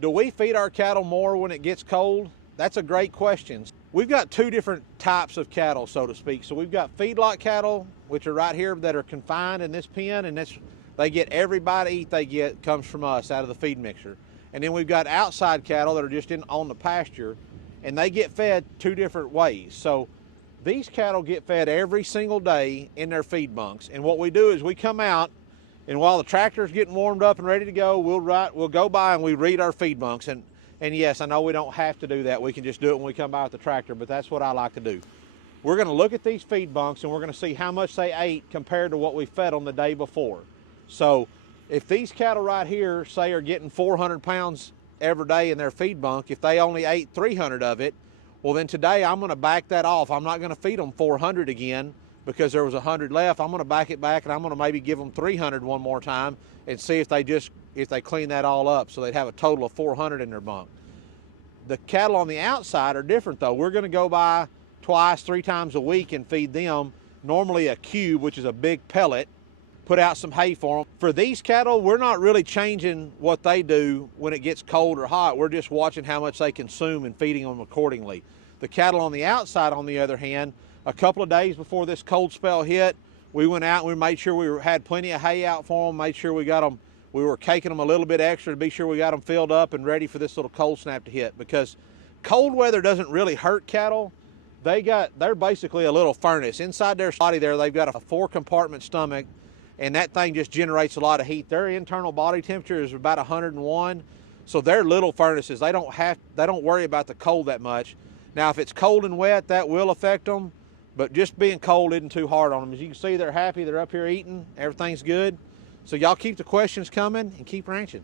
Do we feed our cattle more when it gets cold? That's a great question. We've got two different types of cattle, so to speak. So we've got feedlot cattle, which are right here that are confined in this pen, and they get every bite of eat they get comes from us out of the feed mixer. And then we've got outside cattle that are just on the pasture, and they get fed two different ways. So these cattle get fed every single day in their feed bunks. And what we do is we come out, and while the tractor's getting warmed up and ready to go, we'll go by and we read our feed bunks. And yes, I know we don't have to do that. We can just do it when we come by with the tractor, but that's what I like to do. We're going to look at these feed bunks and we're going to see how much they ate compared to what we fed them the day before. So if these cattle right here, say, are getting 400 pounds every day in their feed bunk, if they only ate 300 of it, well then today I'm going to back that off. I'm not going to feed them 400 again because there was 100 left. I'm going to back it back and I'm going to maybe give them 300 one more time and see if they clean that all up, so they'd have a total of 400 in their bunk. The cattle on the outside are different though. We're going to go by twice, 3 times a week and feed them normally a cube, which is a big pellet, put out some hay for them. For these cattle, we're not really changing what they do when it gets cold or hot. We're just watching how much they consume and feeding them accordingly. The cattle on the outside, on the other hand, a couple of days before this cold spell hit, we went out and we made sure we had plenty of hay out for them, made sure we were caking them a little bit extra to be sure we got them filled up and ready for this little cold snap to hit, because cold weather doesn't really hurt cattle. They're basically a little furnace. Inside their body there, they've got a 4-compartment stomach, and that thing just generates a lot of heat. Their internal body temperature is about 101, so they're little furnaces. They don't worry about the cold that much. Now, if it's cold and wet, that will affect them, but just being cold isn't too hard on them. As you can see, they're happy. They're up here eating. Everything's good. So y'all keep the questions coming and keep ranching.